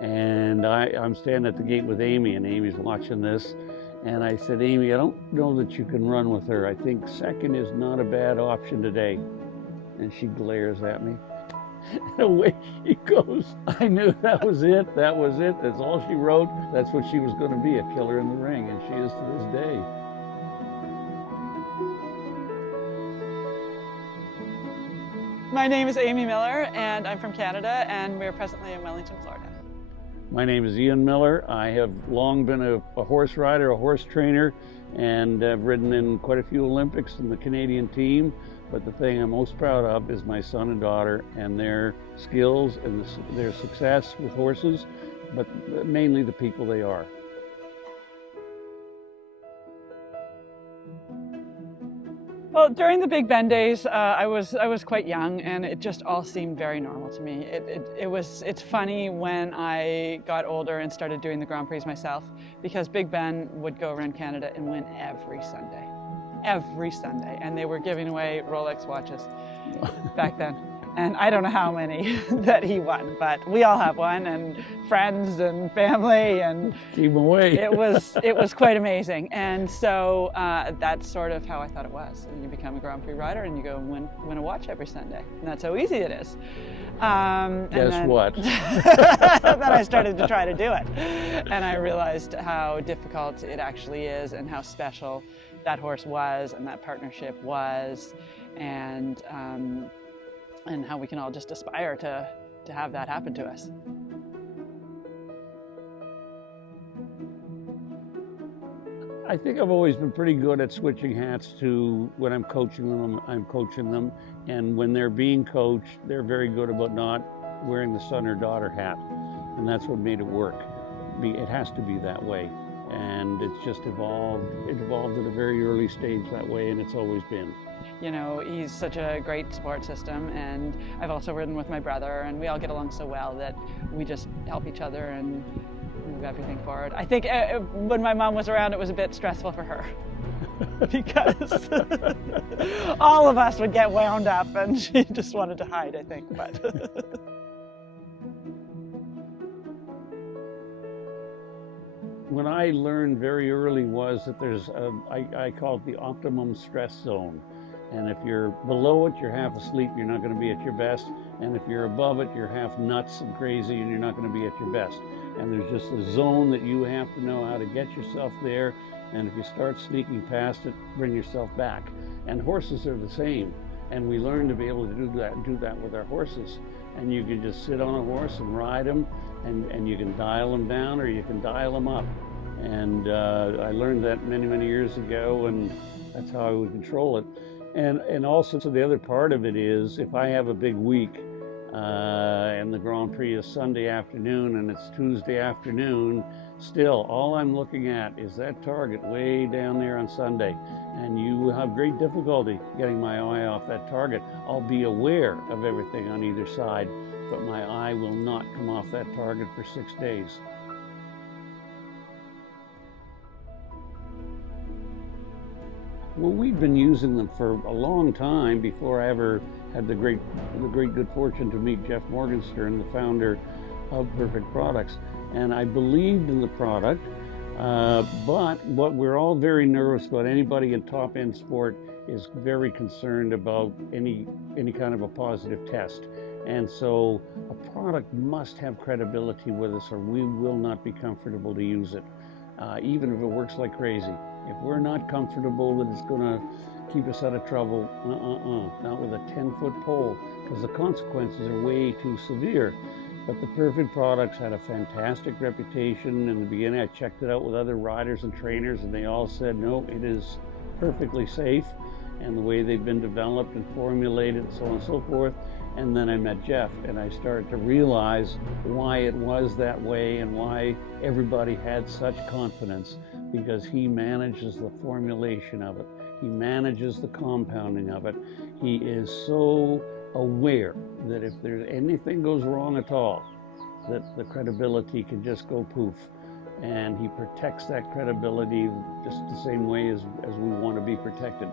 And I'm standing at the gate with Amy, and Amy's watching this. And I said, Amy, I don't know that you can run with her. I think second is not a bad option today. And she glares at me. And away she goes. I knew that was it. That was it. That's all she wrote. That's what she was going to be, a killer in the ring. And she is to this day. My name is Amy Millar, and I'm from Canada, and we're presently in Wellington, Florida. My name is Ian Millar. I have long been a horse rider, a horse trainer, and I've ridden in quite a few Olympics in the Canadian team. But the thing I'm most proud of is my son and daughter and their skills and their success with horses, but mainly the people they are. Well, during the Big Ben days, I was quite young, and it just all seemed very normal to me. It's funny when I got older and started doing the Grand Prix myself, because Big Ben would go around Canada and win every Sunday, and they were giving away Rolex watches back then. And I don't know how many that he won, but we all have one, and friends and family, and keep away. It was quite amazing. And so that's sort of how I thought it was. And you become a Grand Prix rider, and you go and win a watch every Sunday, and that's how easy it is. Guess what? Then I started to try to do it, and I realized how difficult it actually is, and how special that horse was, and that partnership was, and how we can all just aspire to have that happen to us. I think I've always been pretty good at switching hats to when I'm coaching them, and when they're being coached, they're very good about not wearing the son or daughter hat, and that's what made it work. It has to be that way, and it's just evolved. It evolved at a very early stage that way, and it's always been. You know, he's such a great support system, and I've also ridden with my brother, and we all get along so well that we just help each other and move everything forward. I think when my mom was around, it was a bit stressful for her because all of us would get wound up, and she just wanted to hide, I think. But what I learned very early was that there's I call it the optimum stress zone. And if you're below it, you're half asleep, you're not going to be at your best. And if you're above it, you're half nuts and crazy, and you're not going to be at your best. And there's just a zone that you have to know how to get yourself there. And if you start sneaking past it, bring yourself back. And horses are the same. And we learn to be able to do that with our horses. And you can just sit on a horse and ride them, and you can dial them down or you can dial them up. And I learned that many years ago, and that's how I would control it. And also, so the other part of it is, if I have a big week and the Grand Prix is Sunday afternoon and it's Tuesday afternoon, still all I'm looking at is that target way down there on Sunday. And you will have great difficulty getting my eye off that target. I'll be aware of everything on either side, but my eye will not come off that target for 6 days. Well, we've been using them for a long time before I ever had the great good fortune to meet Jeff Morgenstern, the founder of Perfect Products. And I believed in the product, but what we're all very nervous about, anybody in top end sport is very concerned about any kind of a positive test. And so a product must have credibility with us, or we will not be comfortable to use it, even if it works like crazy. If we're not comfortable that it's going to keep us out of trouble, not with a 10-foot pole, because the consequences are way too severe. But the Perfect Products had a fantastic reputation. In the beginning, I checked it out with other riders and trainers, and they all said, no, it is perfectly safe. And the way they've been developed and formulated, and so on and so forth. And then I met Jeff, and I started to realize why it was that way and why everybody had such confidence, because he manages the formulation of it. He manages the compounding of it. He is so aware that if there's anything goes wrong at all, that the credibility can just go poof. And he protects that credibility just the same way as we want to be protected.